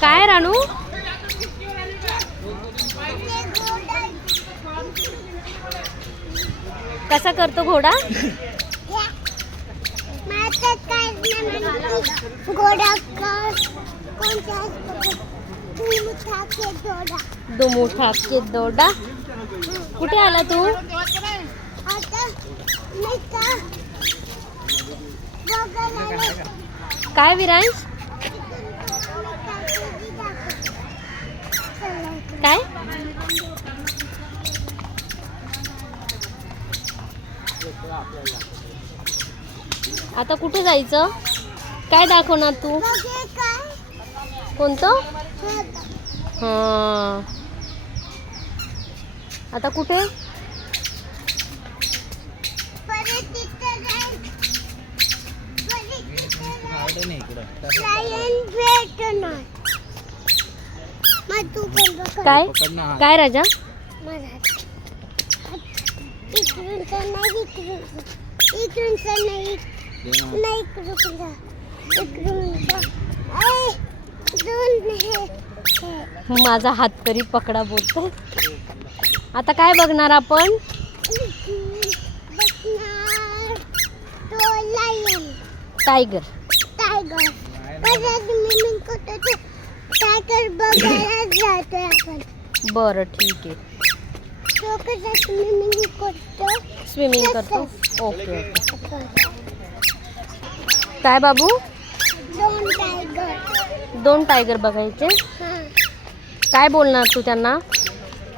काय रानू कसा करतो घोडा? घोडा कोणत्या दुमुठा के दोडा. कुठे आला तू? काय विरांश काय? आता कुठे जायचं? काय दाखवणार तू? कोणतं? हा. आता कुठे? भेटणार. काय? काय राजा. माझा हात तरी पकडा बोलतो. आता काय बघणार आपण? बघणार तो लायन टायगर टायगर जातोय आपण बरं ठीक आहे. तो कसं स्विमिंग करतो स्विमिंग करतो? ओके ओके काय बाबू? दोन टायगर दोन टायगर बघायचे? हा. काय बोलणार तू त्यांना?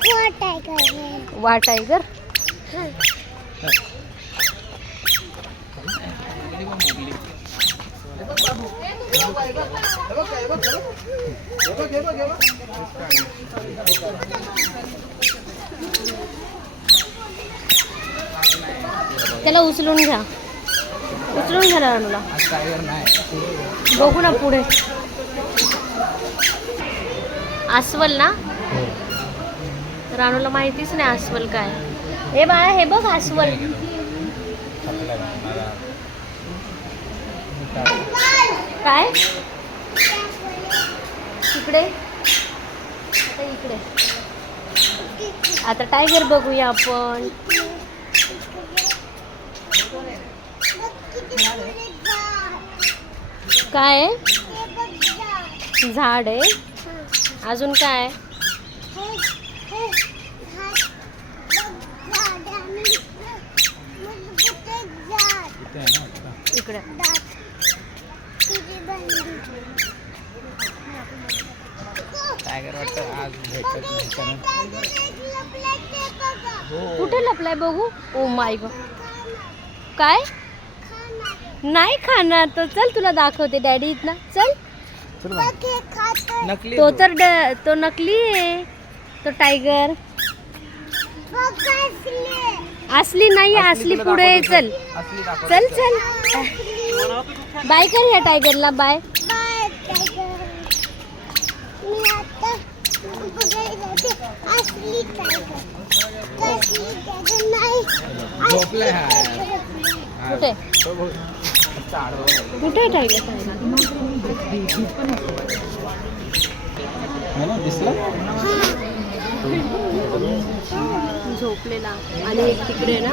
वा टायगर वा टायगर हा. त्याला उचलून घ्या. उचलून घ्या रानूला बघू ना पुढे. अस्वल ना? रानूला माहितीच नाही अस्वल काय. हे बाळा हे बघ अस्वल. काय? इकडे? आता इकडे. आता टायगर बघूया आपण. काय आहे? झाड आहे. अजून काय इकडे. टायगर वाटतं आज भेटत नाही कारण कुठे लपलाय बघू? ओ माय गो काय? नाही खाणार तो चल तुला दाखवते डॅडी इथला चल. नकली तो तर ड- तो नकली आहे. तो टायगर असली नाही असली पुढे आहे, चल. असली चल चल. बाय कर ह्या टायगरला बाय मी आता बघायला जाते असली टायगर असली टायगर नाही झोपलाय हा. हा. कुठे टायगर है झोपलेला आणि एक तिकडे ना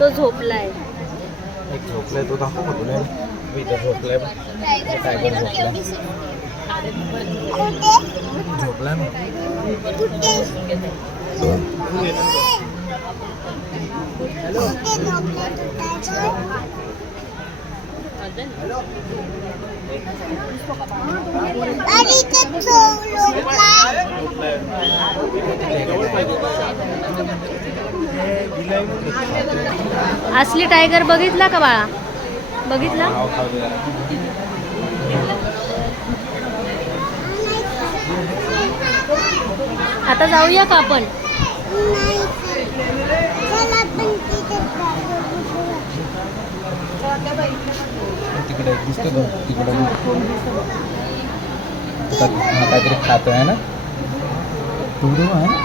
ते झोपलाय. एक झोपलाय तो दाखव मी इथं झोपलाय टायगर झोपलाय झोपलाय ना असली टायगर बघितला का बाळा? बघितला? आता जाऊया का आपण? तिकडे दिसतो तिकडे आता काहीतरी खातो आहे ना? तुडू आहे